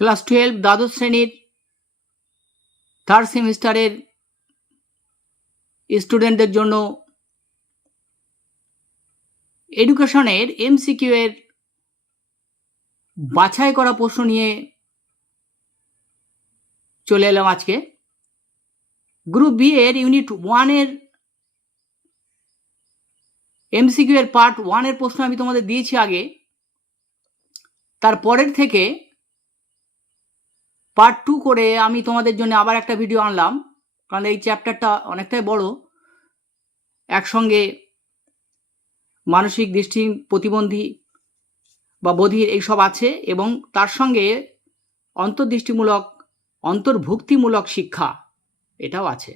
Class twelve দ্বাদশ শ্রেণির third সেমিস্টারের স্টুডেন্টদের জন্য এডুকেশনের এমসিকিউ এর বাছাই করা প্রশ্ন নিয়ে চলে এলাম আজকে। গ্রুপ বি এর ইউনিট ওয়ানের এমসিকিউ এর পার্ট ওয়ানের প্রশ্ন আমি তোমাদের দিয়েছি আগে। তারপরের থেকে পার্ট টু করে আমি তোমাদের জন্য আবার একটা ভিডিও আনলাম। কারণ এই চ্যাপ্টারটা অনেকটাই বড়। একসঙ্গে মানসিক দৃষ্টি প্রতিবন্ধী বা বধির এইসব আছে এবং তার সঙ্গে অন্তর্দৃষ্টিমূলক, অন্তর্ভুক্তিমূলক শিক্ষা এটাও আছে।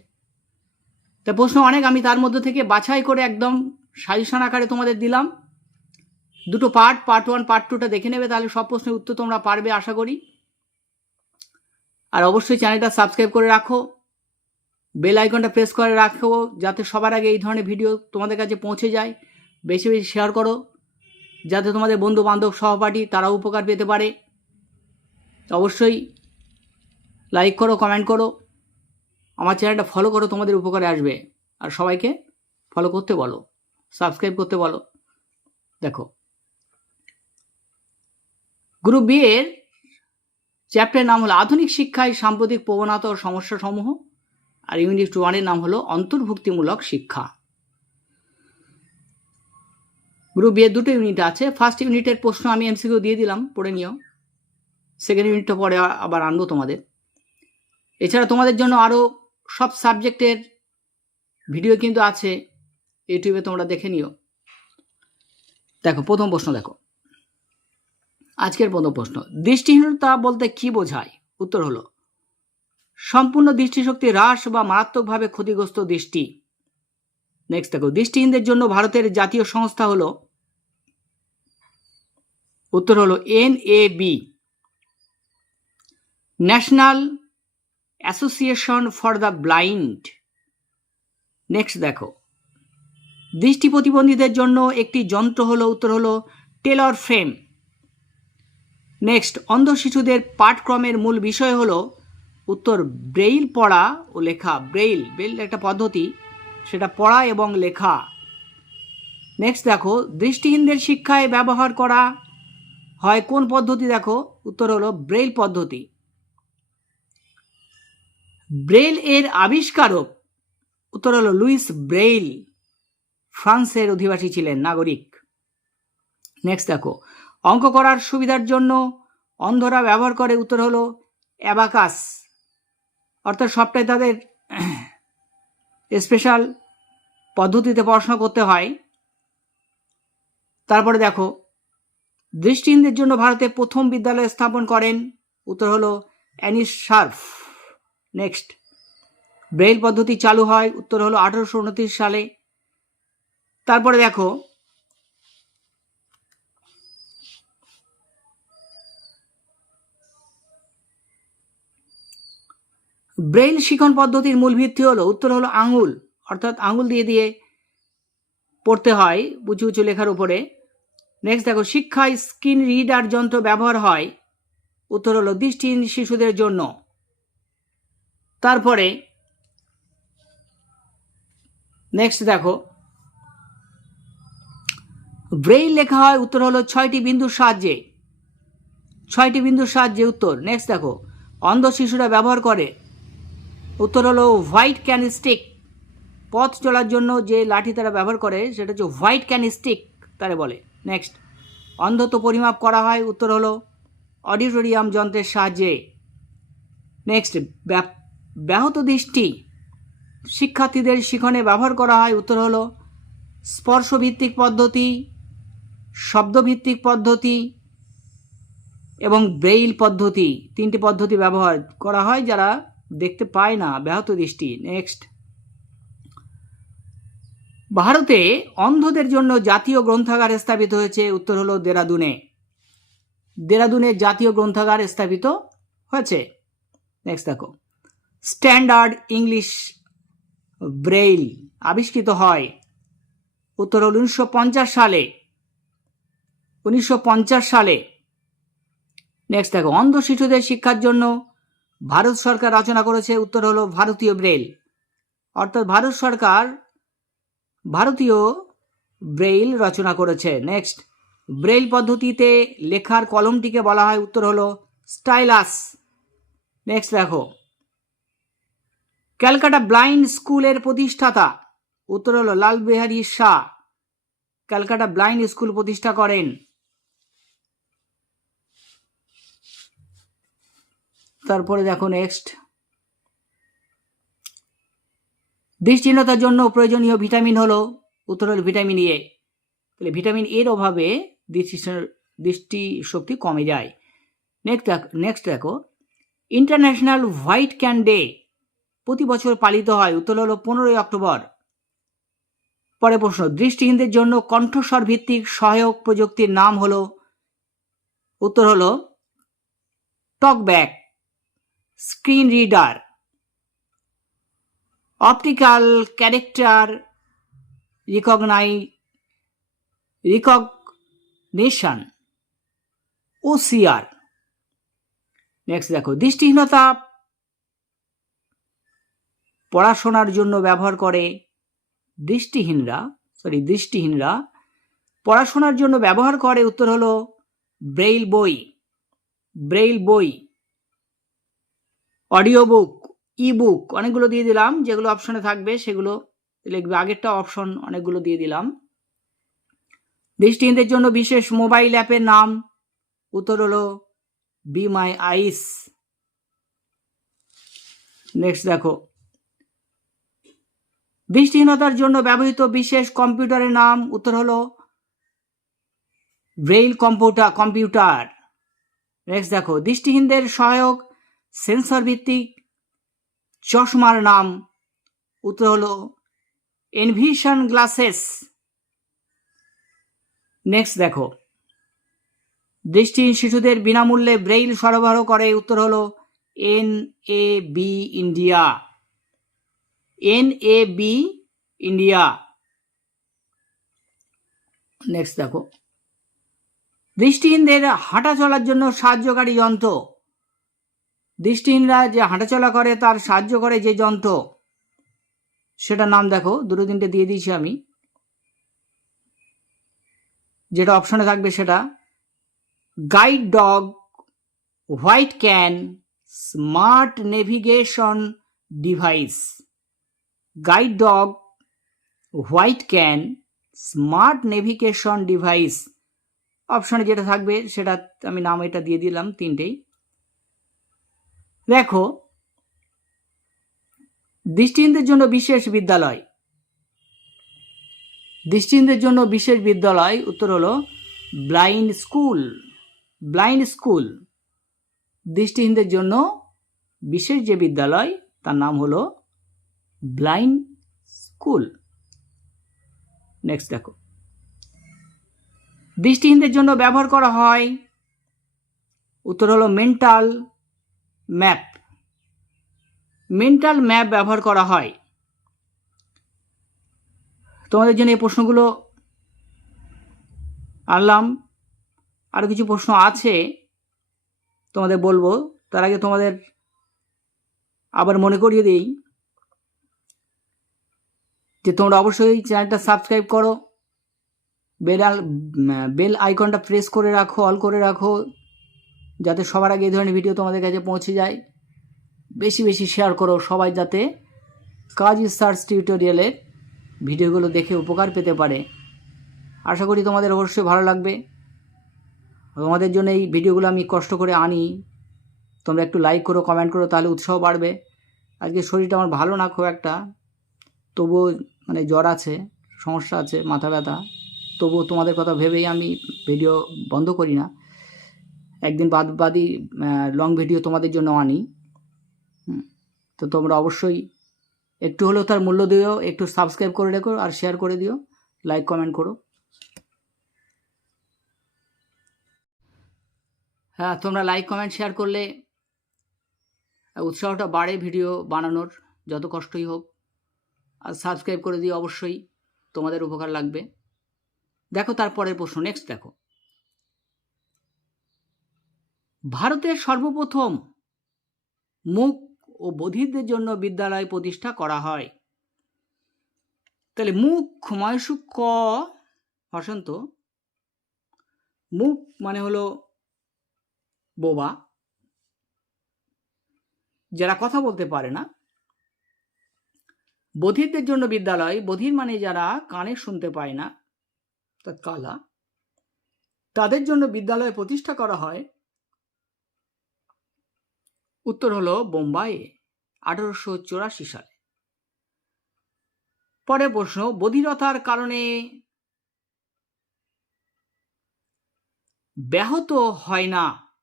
তা প্রশ্ন অনেক, আমি তার মধ্যে থেকে বাছাই করে একদম সাজেশন আকারে তোমাদের দিলাম। দুটো পার্ট পার্ট ওয়ান পার্ট টুটা দেখে নেবে, তাহলে সব প্রশ্নের উত্তর তোমরা পারবে, আশা করি। আর অবশ্যই চ্যানেলটা সাবস্ক্রাইব করে রাখো। বেল আইকনটা প্রেস করে রাখো যাতে সবার আগে এই ধরনের ভিডিও তোমাদের কাছে পৌঁছে যায়। বেশি বেশি শেয়ার করো, যাতে তোমাদের বন্ধু বান্ধব সহপাঠী তারাও উপকার পেতে পারে। অবশ্যই লাইক করো কমেন্ট করো। আমার চ্যানেলটা ফলো করো, তোমাদের উপকারে আসবে। আর সবাইকে ফলো করতে বলো সাবস্ক্রাইব করতে বলো। দেখো গ্রুপ বি এর চ্যাপ্টারের নাম হলো আধুনিক শিক্ষায় সাম্প্রতিক প্রবণতা ও সমস্যা সমূহ আর ইউনিট ওয়ানের নাম হলো অন্তর্ভুক্তিমূলক শিক্ষা। গ্রুপ বি এর দুটো ইউনিট আছে। ফার্স্ট ইউনিটের প্রশ্ন আমি এমসিকিউ দিয়ে দিলাম, পড়ে নিও। সেকেন্ড ইউনিটটা পরে আবার আনব তোমাদের। এছাড়া তোমাদের জন্য আরও সব সাবজেক্টের ভিডিও কিন্তু আছে। ইউটিউবে তোমরা দেখে নিও। দেখো, প্রথম প্রশ্ন দেখো। আজকের প্রথম প্রশ্ন, দৃষ্টিহীনতা বলতে কি বোঝায়? উত্তর হলো, সম্পূর্ণ দৃষ্টিশক্তি হ্রাস বা মারাত্মকভাবে ক্ষতিগ্রস্ত দৃষ্টি। নেক্সট দেখো, দৃষ্টিহীনদের জন্য ভারতের জাতীয় সংস্থা হলো, উত্তর হলো N A B National Association for the Blind next দেখো, দৃষ্টি প্রতিবন্ধীদের জন্য একটি যন্ত্র হলো, উত্তর হলো টেলর ফ্রেম নেক্সট অন্ধ শিশুদের পাঠক্রমের মূল বিষয় হলো উত্তর ব্রেইল পড়া ও লেখা। ব্রেইল ব্রেইল একটা পদ্ধতি, সেটা পড়া এবং লেখা। নেক্সট দেখো, দৃষ্টিহীনদের শিক্ষায় ব্যবহার করা। হয় কোন পদ্ধতি দেখো? উত্তর হলো ব্রেইল পদ্ধতি। ব্রেইল এর আবিষ্কারক, উত্তর হলো লুইস ব্রেইল, ফ্রান্সের অধিবাসী ছিলেন, নাগরিক। নেক্সট দেখো অঙ্ক করার সুবিধার জন্য অন্ধরা ব্যবহার করে উত্তর হলো অ্যাবাকাস। অর্থাৎ সবটাই তাদের স্পেশাল পদ্ধতিতে পড়াশোনা করতে হয়। তারপরে দেখো দৃষ্টিহীনদের জন্য ভারতে প্রথম বিদ্যালয় স্থাপন করেন, উত্তর হলো অ্যানিস শার্ফ। নেক্সট ব্রেইল পদ্ধতি চালু হয়, উত্তর হলো আঠারোশো সালে। তারপরে দেখো ব্রেইল শিখন পদ্ধতির মূল ভিত্তি হলো, উত্তর হলো আঙুল, অর্থাৎ আঙুল দিয়ে দিয়ে পড়তে হয় উঁচু উঁচু লেখার উপরে। নেক্সট দেখো, শিক্ষায় স্ক্রিন রিডার যন্ত্র ব্যবহার হয়, উত্তর হলো দৃষ্টিহীন শিশুদের জন্য। তারপরে নেক্সট দেখো, ব্রেইল লেখা হয়, উত্তর হলো ছয়টি বিন্দুর সাহায্যে। ছয়টি বিন্দুর সাহায্যে উত্তর। নেক্সট দেখো, অন্ধ শিশুরা ব্যবহার করে। উত্তর হলো হোয়াইট ক্যান স্টিক পথ চলার জন্য যে লাঠি তারা ব্যবহার করে, সেটা হচ্ছে হোয়াইট ক্যান স্টিক তারা বলে। নেক্সট অন্ধত্ব পরিমাপ করা হয়, উত্তর হলো অডিটোরিয়াম যন্ত্রের সাহায্যে। নেক্সট ব্যাহত দৃষ্টি। শিক্ষার্থীদের শিখনে ব্যবহার করা হয়, উত্তর হলো স্পর্শভিত্তিক পদ্ধতি, শব্দভিত্তিক পদ্ধতি এবং ব্রেইল পদ্ধতি। তিনটি পদ্ধতি ব্যবহার করা হয় যারা দেখতে পায় না ব্যাহত দৃষ্টি। নেক্সট ভারতে অন্ধদের জন্য জাতীয় গ্রন্থাগার স্থাপিত হয়েছে, উত্তর হলো দেরাদুনে। দেরাদুনে জাতীয় গ্রন্থাগার স্থাপিত হয়েছে। নেক্সট দেখো। স্ট্যান্ডার্ড ইংলিশ ব্রেইল আবিষ্কৃত হয়, উত্তর হল উনিশশো পঞ্চাশ সালে। উনিশশো পঞ্চাশ সালে। নেক্সট দেখো। অন্ধ শিশুদের শিক্ষার জন্য ভারত সরকার রচনা করেছে, উত্তর হলো ভারতীয় ব্রেল অর্থাৎ ভারত সরকার ভারতীয় ব্রেইল রচনা করেছে। নেক্সট ব্রেইল পদ্ধতিতে লেখার কলমটিকে বলা হয়, উত্তর হলো স্টাইলাস। নেক্সট দেখো। ক্যালকাটা ব্লাইন্ড স্কুলের প্রতিষ্ঠাতা, উত্তর হলো লাল বিহারী শাহ। ক্যালকাটা ব্লাইন্ড স্কুল প্রতিষ্ঠা করেন। তারপরে দেখো নেক্সট দৃষ্টিহীনতার জন্য প্রয়োজনীয় ভিটামিন হলো, উত্তর হলো ভিটামিন এ তাহলে ভিটামিন এর অভাবে দৃষ্টি দৃষ্টি শক্তি কমে যায়। নেক্সট নেক্সট দেখো ইন্টারন্যাশনাল হোয়াইট ক্যান ডে প্রতি বছর পালিত হয়, উত্তর হলো পনেরোই অক্টোবর। পরে প্রশ্ন, দৃষ্টিহীনদের জন্য কণ্ঠস্বর ভিত্তিক সহায়ক প্রযুক্তির নাম হলো, উত্তর হলো talkback screen reader optical character recognise recognition OCR next দেখো, দৃষ্টিহীনতা পড়াশোনার জন্য ব্যবহার করে দৃষ্টিহীনরা সরি দৃষ্টিহীনরা পড়াশোনার জন্য ব্যবহার করে, উত্তর হলো ব্রেইল বই ব্রেইল বই। অডিও বুক ই বুক অনেকগুলো দিয়ে দিলাম। যেগুলো অপশনে থাকবে সেগুলো লিখবে। আগেরটা অপশন অনেকগুলো দিয়ে দিলাম। দৃষ্টিহীনদের জন্য বিশেষ মোবাইল অ্যাপের নাম। উত্তর হলো বি মাই আইস নেক্সট দেখো। দৃষ্টিহীনতার জন্য ব্যবহৃত বিশেষ কম্পিউটারের নাম। উত্তর হলো ব্রেইল কম্পিউটার কম্পিউটার নেক্সট দেখো, দৃষ্টিহীনদের সহায়ক সেন্সর ভিত্তিক চশমার নাম, উত্তর হলো এনভিশন গ্লাসেস। নেক্সট দেখো। দৃষ্টিহীন শিশুদের বিনামূল্যে ব্রেইল সরবরাহ করে, উত্তর হলো N A B India. N A B India. Next দেখো। দৃষ্টিহীনদের হাঁটা চলার জন্য সাহায্যকারী যন্ত্র। দৃষ্টিহীনরা যে হাঁটাচলা করে, তার সাহায্য করে যে যন্ত্র, সেটার নাম দেখো, দুটো তিনটে দিয়ে দিয়েছি আমি। যেটা অপশনে থাকবে সেটা guide dog white cane smart navigation device guide dog white cane smart navigation device অপশনে যেটা থাকবে, সেটা আমি নাম এটা দিয়ে দিলাম তিনটেই। দেখো, দৃষ্টিহীনদের জন্য বিশেষ বিদ্যালয়। দৃষ্টিহীনদের জন্য বিশেষ বিদ্যালয়, উত্তর হলো ব্লাইন্ড স্কুল। Blind school. দৃষ্টিহীনদের জন্য বিশেষ যে বিদ্যালয়, তার নাম হলো ব্লাইন্ড স্কুল। নেক্সট দেখো। দৃষ্টিহীনদের জন্য ব্যবহার করা হয়, উত্তর হলো মেন্টাল ম্যাপ। মেন্টাল ম্যাপ ব্যবহার করা হয়। তোমাদের জন্য এই প্রশ্নগুলো আনলাম। আরও কিছু প্রশ্ন আছে, তোমাদের বলব। তার আগে তোমাদের আবার মনে করিয়ে দিই যে তোমরা অবশ্যই চ্যানেলটা সাবস্ক্রাইব করো। বেল বেল আইকনটা প্রেস করে রাখো, অল করে রাখো। যাতে সবার আগে এই ধরনের ভিডিও তোমাদের কাছে পৌঁছে যায়। বেশি বেশি শেয়ার করো সবাই যাতে কাজ সার্চ টিউটোরিয়ালের ভিডিওগুলো দেখে উপকার পেতে পারে। আশা করি তোমাদের অবশ্যই ভালো লাগবে। তোমাদের জন্য এই ভিডিওগুলো আমি কষ্ট করে আনি। তোমরা একটু লাইক করো কমেন্ট করো, তাহলে উৎসাহ বাড়বে। আজকে শরীরটা আমার ভালো না খুব একটা। তবুও মানে জ্বর আছে, সমস্যা আছে, মাথা ব্যথা। তবুও তোমাদের কথা ভেবেই আমি ভিডিও বন্ধ করি না। একদিন বাদ, বাদই লং ভিডিও তোমাদের জন্য আনি। তো তোমরা অবশ্যই একটু হলেও তার মূল্য দিও, একটু সাবস্ক্রাইব করে রেখো আর শেয়ার করে দিও লাইক কমেন্ট করো। হ্যাঁ তোমরা লাইক কমেন্ট শেয়ার করলে উৎসাহটা বাড়ে ভিডিও বানানোর, যত কষ্টই হোক। আর সাবস্ক্রাইব করে দিও অবশ্যই, তোমাদের উপকার লাগবে। দেখো তারপরের প্রশ্ন নেক্সট দেখো। ভারতের সর্বপ্রথম মুখ ও বধিরদের জন্য বিদ্যালয় প্রতিষ্ঠা করা হয়। তাহলে মুখ ময়সুক ক, বসন্ত। মুখ মানে হলো বোবা। যারা কথা বলতে পারে না। বধিরদের জন্য বিদ্যালয়, বধির মানে যারা কানে শুনতে পায় না কালা। তাদের জন্য বিদ্যালয় প্রতিষ্ঠা করা হয় উত্তর হলো বোম্বাইয়ে আঠারোশো চৌরাশি সালে। পরে প্রশ্ন, বধিরতার কারণে ব্যাহত হয় না।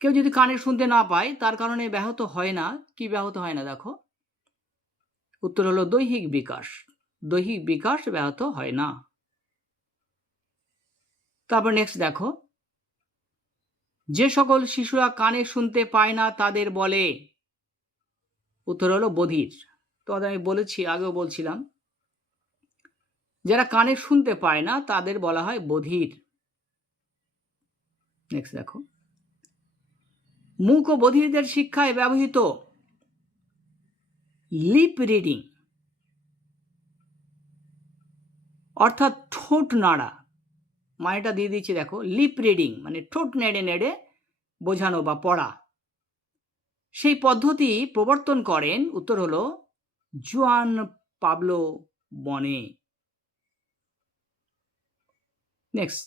কেউ যদি কানে শুনতে না পায়, তার কারণে ব্যাহত হয় না। কি ব্যাহত হয় না, দেখো। উত্তর হলো দৈহিক বিকাশ। দৈহিক বিকাশ ব্যাহত হয় না। তারপর নেক্সট দেখো। যে সকল শিশুরা কানে শুনতে পায় না, তাদের বলে। উত্তর হলো বধির। তোমাদের আমি বলেছি, আগেও বলছিলাম। যারা কানে শুনতে পায় না, তাদের বলা হয় বধির। নেক্সট দেখো। মুখ ও বধিরদের শিক্ষায় ব্যবহৃত লিপ রিডিং অর্থাৎ ঠোঁট নাড়া। মানেটা দিয়ে দিচ্ছি দেখো লিপ রিডিং মানে ঠোঁট নেড়ে নেড়ে বোঝানো বা পড়া। সেই পদ্ধতি প্রবর্তন করেন, উত্তর হলো, জুয়ান পাবলো বনে। নেক্সট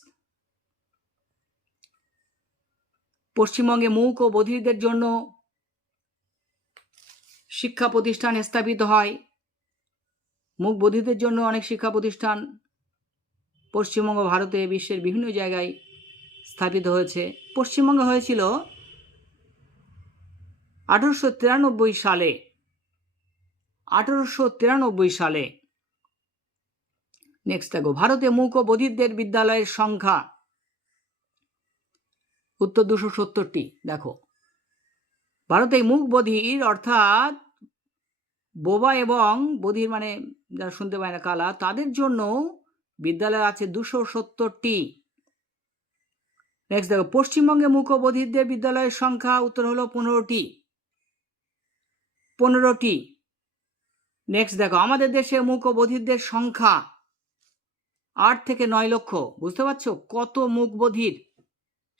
পশ্চিমবঙ্গে মুখ ও বধিরদের জন্য শিক্ষা প্রতিষ্ঠান স্থাপিত হয়। মুখ বধিরদের জন্য অনেক শিক্ষা প্রতিষ্ঠান পশ্চিমবঙ্গ ভারতে বিশ্বের বিভিন্ন জায়গায় স্থাপিত হয়েছে। পশ্চিমবঙ্গে হয়েছিল আঠারোশো তিরানব্বই সালে। আঠারোশো তিরানব্বই সালে। নেক্সট দেখো, ভারতে মুখ ও বধিরদের বিদ্যালয়ের সংখ্যা। উত্তর দুশো সত্তরটি, দেখো। ভারতে মুখ বধির, অর্থাৎ বোবা এবং বধির মানে যারা শুনতে পায় না কালা, তাদের জন্য বিদ্যালয় আছে দুশো সত্তরটি। নেক্সট দেখো, পশ্চিমবঙ্গে মুখ ও বধিরদের বিদ্যালয়ের সংখ্যা উত্তর হলো পনেরোটি। পনেরোটি। নেক্সট দেখো, আমাদের দেশে মুখ ও বধিরদের সংখ্যা আট থেকে নয় লক্ষ। বুঝতে পারছ? কত মুখ বধির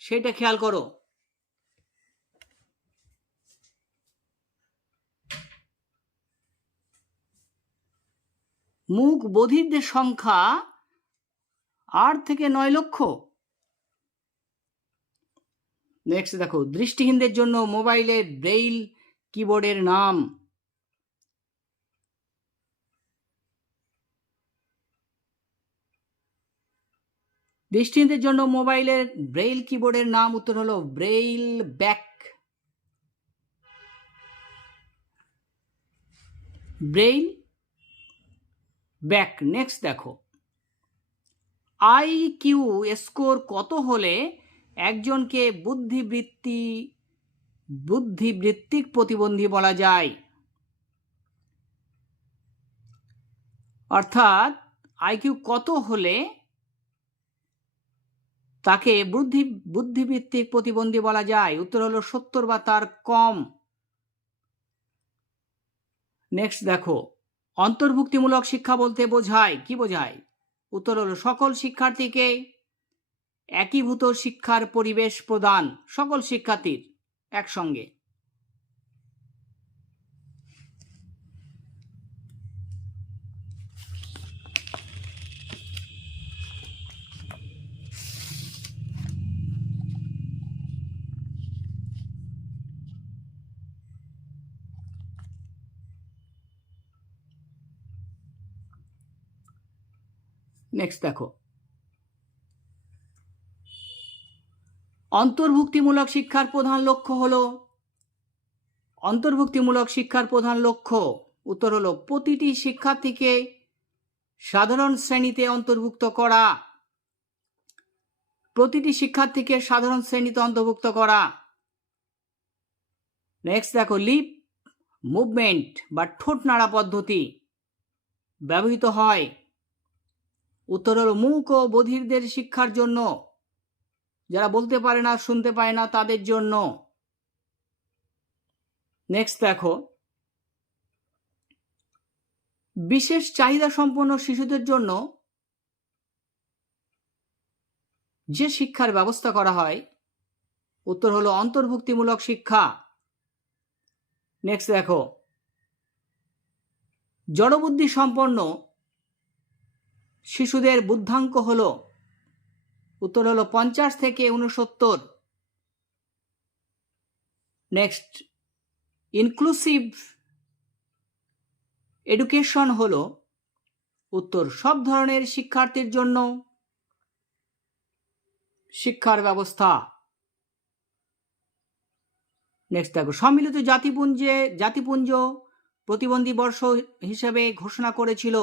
সেটা খেয়াল করো। মুখ বধিরদের সংখ্যা আট থেকে নয় লক্ষ। নেক্সট দেখো দৃষ্টিহীনদের জন্য মোবাইলের ব্রেইল কিবোর্ডের নাম। দৃষ্টিহীনদের জন্য মোবাইলের ব্রেইল কিবোর্ডের নাম, উত্তর হলো Braille back. Braille back. Next দেখো আই কিউ স্কোর কত হলে একজনকে বুদ্ধিবৃত্তি, বুদ্ধিবৃত্তিক প্রতিবন্ধী বলা যায়? অর্থাৎ আইকিউ কত হলে তাকে বুদ্ধি, বুদ্ধিবৃত্তিক প্রতিবন্ধী বলা যায়? উত্তর হলো সত্তর বা তার কম। নেক্সট দেখো, অন্তর্ভুক্তিমূলক শিক্ষা বলতে বোঝায়। কি বোঝায়? উত্তর হলো সকল শিক্ষার্থীকে একীভূত শিক্ষার পরিবেশ প্রদান সকল শিক্ষার্থীর একসঙ্গে। নেক্সট দেখো। অন্তর্ভুক্তিমূলক শিক্ষার প্রধান লক্ষ্য হলো, অন্তর্ভুক্তিমূলক শিক্ষার প্রধান লক্ষ্য, উত্তর হলো প্রতিটি শিক্ষার্থীকে সাধারণ শ্রেণীতে অন্তর্ভুক্ত করা। প্রতিটি শিক্ষার্থীকে সাধারণ শ্রেণীতে অন্তর্ভুক্ত করা। নেক্সট দেখো লিপ মুভমেন্ট বা ঠোঁট নাড়া পদ্ধতি ব্যবহৃত হয়। উত্তর হলো মুখ ও বধিরদের শিক্ষার জন্য। যারা বলতে পারে না, শুনতে পায় না, তাদের জন্য। নেক্সট দেখো। বিশেষ চাহিদা সম্পন্ন শিশুদের জন্য যে শিক্ষার ব্যবস্থা করা হয়, উত্তর হলো অন্তর্ভুক্তিমূলক শিক্ষা। নেক্সট দেখো। জড়বুদ্ধি সম্পন্ন শিশুদের বুদ্ধাঙ্ক হল। উত্তর হলো পঞ্চাশ থেকে উনসত্তর নেক্সট ইনক্লুসিভ এডুকেশন হল উত্তর সব ধরনের শিক্ষার্থীর জন্য শিক্ষার ব্যবস্থা। নেক্সট দেখো, সম্মিলিত জাতিপুঞ্জে জাতিপুঞ্জ প্রতিবন্ধী বর্ষ হিসেবে ঘোষণা করেছিল।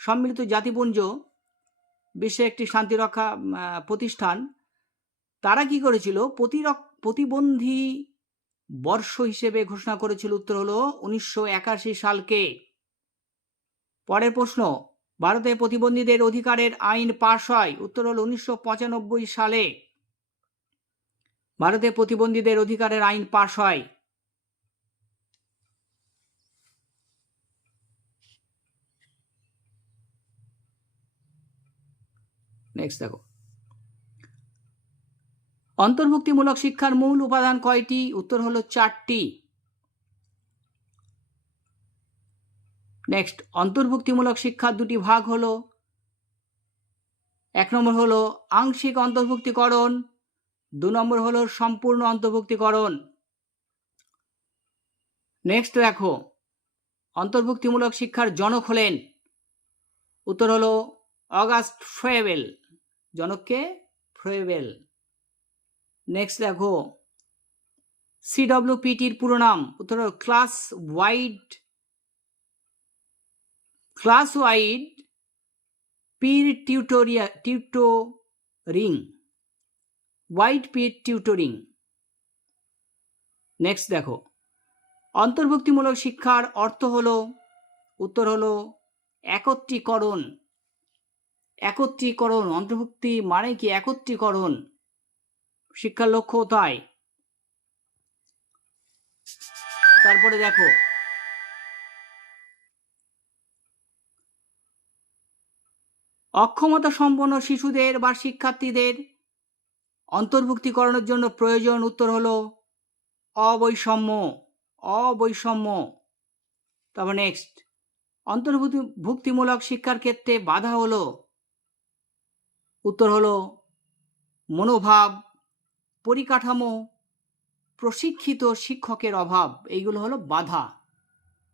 সম্মিলিত জাতিপুঞ্জ, বিশ্বে একটি শান্তিরক্ষা প্রতিষ্ঠান, তারা কি করেছিল? প্রতিবন্ধী বর্ষ হিসেবে ঘোষণা করেছিল। উত্তর হলো উনিশশো একাশি সালকে। পরের প্রশ্ন, ভারতে প্রতিবন্ধীদের অধিকারের আইন পাশ হয়? উত্তর হলো উনিশশো সালে। ভারতে প্রতিবন্ধীদের অধিকারের আইন পাশ হয়। নেক্সট দেখো। অন্তর্ভুক্তিমূলক শিক্ষার মূল উপাদান কয়টি? উত্তর হলো চারটি। নেক্সট অন্তর্ভুক্তিমূলক শিক্ষার দুটি ভাগ হলো। এক নম্বর হলো আংশিক অন্তর্ভুক্তিকরণ। দু নম্বর হলো সম্পূর্ণ অন্তর্ভুক্তিকরণ। নেক্সট দেখো, অন্তর্ভুক্তিমূলক শিক্ষার জনক হলেন। উত্তর হলো অগাস্ট ফ্রেবেল জনককে ফ্রেবেল। নেক্সট দেখো সিডব্লিউপিটির পুরো নাম। উত্তর class wide class wide peer টিউটোরিয়া tutoring wide peer tutoring next দেখো। অন্তর্ভুক্তিমূলক শিক্ষার অর্থ হলো, উত্তর হলো একত্রীকরণ। একত্রীকরণ, অন্তর্ভুক্তি মানে কি একত্রীকরণ? শিক্ষার লক্ষ্য তাই। তারপরে দেখো। অক্ষমতা সম্পন্ন শিশুদের বা শিক্ষার্থীদের অন্তর্ভুক্তিকরণের জন্য প্রয়োজন উত্তর হলো অবৈষম্য অবৈষম্য। তারপর নেক্সট অন্তর্ভুক্তি, ভুক্তিমূলক শিক্ষার ক্ষেত্রে বাধা হলো উত্তর হলো মনোভাব, পরিকাঠামো, প্রশিক্ষিত শিক্ষকের অভাব, এইগুলো হলো বাধা।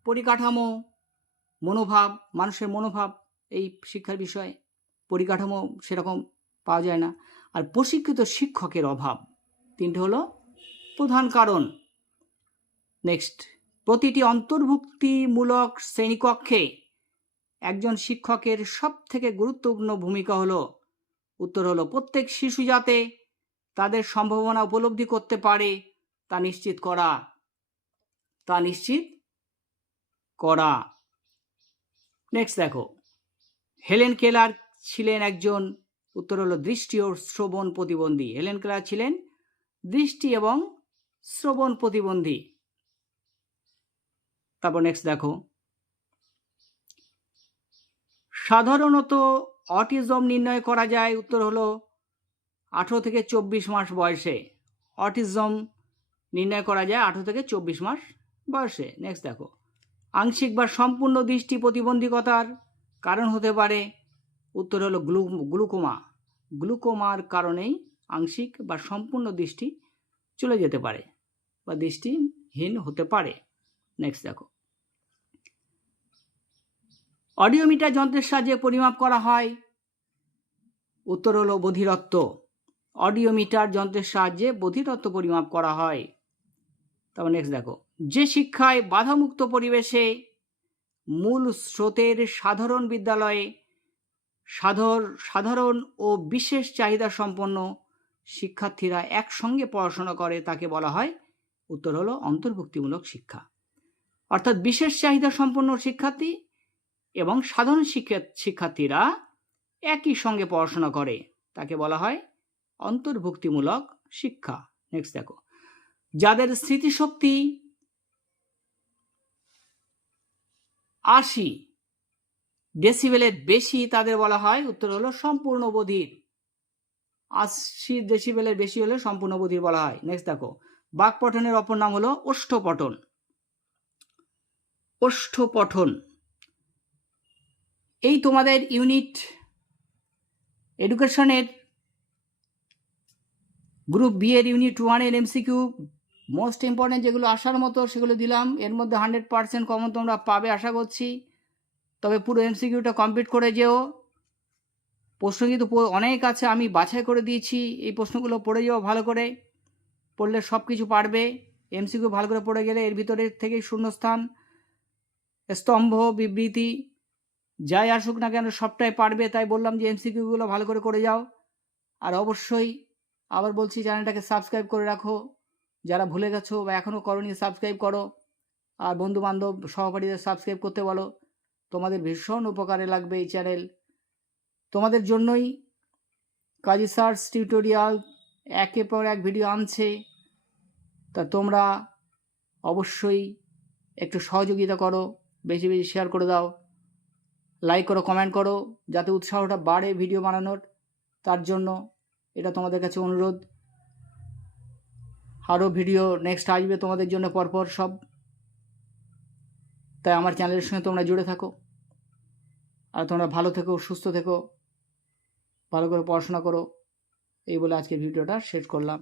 পরিকাঠামো, মনোভাব, মানুষের মনোভাব, এই শিক্ষার বিষয়ে, পরিকাঠামো সেরকম পাওয়া যায় না। আর প্রশিক্ষিত শিক্ষকের অভাব, তিনটে হলো প্রধান কারণ। নেক্সট, প্রতিটি অন্তর্ভুক্তিমূলক শ্রেণীকক্ষে একজন শিক্ষকের সব থেকে গুরুত্বপূর্ণ ভূমিকা হলো উত্তর হলো, প্রত্যেক শিশু যাতে তাদের সম্ভাবনা উপলব্ধি করতে পারে, তা নিশ্চিত করা। তা নিশ্চিত করা। নেক্সট দেখো। হেলেন কেলার ছিলেন একজন, উত্তর হলো, দৃষ্টি ও শ্রবণ প্রতিবন্ধী। হেলেন কেলার ছিলেন দৃষ্টি এবং শ্রবণ প্রতিবন্ধী। তারপর নেক্সট দেখো। সাধারণত অটিজম নির্ণয় করা যায়, উত্তর হলো আঠেরো থেকে চব্বিশ মাস বয়সে। অটিজম নির্ণয় করা যায় আঠেরো থেকে চব্বিশ মাস বয়সে। নেক্সট দেখো। আংশিক বা সম্পূর্ণ দৃষ্টি প্রতিবন্ধকতার কারণ হতে পারে, উত্তর হলো গ্লু গ্লুকোমা। গ্লুকোমার কারণেই আংশিক বা সম্পূর্ণ দৃষ্টি চলে যেতে পারে বা দৃষ্টিহীন হতে পারে। নেক্সট দেখো। অডিওমিটার যন্ত্রের সাহায্যে পরিমাপ করা হয়। উত্তর হলো বধিরত্ব। অডিওমিটার যন্ত্রের সাহায্যে বধিরত্ব পরিমাপ করা হয়। তারপর নেক্সট দেখো। যে শিক্ষায় বাধামুক্ত পরিবেশে মূল স্রোতের সাধারণ বিদ্যালয়ে সাধার, সাধারণ ও বিশেষ চাহিদা সম্পন্ন শিক্ষার্থীরা একসঙ্গে পড়াশোনা করে তাকে বলা হয়, উত্তর হলো অন্তর্ভুক্তিমূলক শিক্ষা। অর্থাৎ বিশেষ চাহিদা সম্পন্ন শিক্ষার্থী এবং সাধারণ শিক্ষা, শিক্ষার্থীরা একই সঙ্গে পড়াশোনা করে। তাকে বলা হয় অন্তর্ভুক্তিমূলক শিক্ষা। নেক্সট দেখো। যাদের স্মৃতিশক্তি আশি ডেসিবেলের বেশি, তাদের বলা হয়, উত্তর হলো সম্পূর্ণ বধির। আশি ডেসিবেলের বেশি হলে সম্পূর্ণ বধির বলা হয়। নেক্সট দেখো। বাকপঠনের অপর নাম হলো ওষ্ঠপঠন। ওষ্ঠপঠন। এই তোমাদের ইউনিট এডুকেশনের গ্রুপ বি এর ইউনিট ওয়ানের এমসিকিউ মোস্ট ইম্পর্টেন্ট যেগুলো আসার মতো সেগুলো দিলাম। এর মধ্যে হান্ড্রেড পার্সেন্ট কমন তোমরা পাবে আশা করছি। তবে পুরো এমসিকিউটা কমপ্লিট করে যেও। প্রশ্ন কিন্তু অনেক আছে, আমি বাছাই করে দিয়েছি। এই প্রশ্নগুলো পড়ে যাও ভালো করে। পড়লে সব কিছু পারবে এমসিকিউ ভালো করে পড়ে গেলে এর ভিতরে থেকে শূন্যস্থান, স্তম্ভ, বিবৃতি যাই আসুক না কেন, সবটাই পারবে, তাই বললাম যে এমসিকিউগুলো ভালো করে করে যাও। আর অবশ্যই আবার বলছি চ্যানেলটাকে সাবস্ক্রাইব করে রাখো। যারা ভুলে গেছো বা এখনও করনি, সাবস্ক্রাইব করো। আর বন্ধু বান্ধব সহপাঠীদের সাবস্ক্রাইব করতে বলো। তোমাদের ভীষণ উপকারে লাগবে এই চ্যানেল। তোমাদের জন্যই কাজী সার্চ টিউটোরিয়াল একের পর এক ভিডিও আনছে। তা তোমরা অবশ্যই একটু সহযোগিতা করো, বেশি বেশি শেয়ার করে দাও। লাইক করো কমেন্ট করো, যাতে উৎসাহটা বাড়ে ভিডিও বানানোর। তার জন্য এটা তোমাদের কাছে অনুরোধ। আরও ভিডিও নেক্সট আসবে তোমাদের জন্য পরপর সব। তাই আমার চ্যানেলের সঙ্গে তোমরা জুড়ে থাকো। আর তোমরা ভালো থেকো, সুস্থ থেকো, ভালো করে পড়াশোনা করো। এই বলে আজকের ভিডিওটা শেষ করলাম।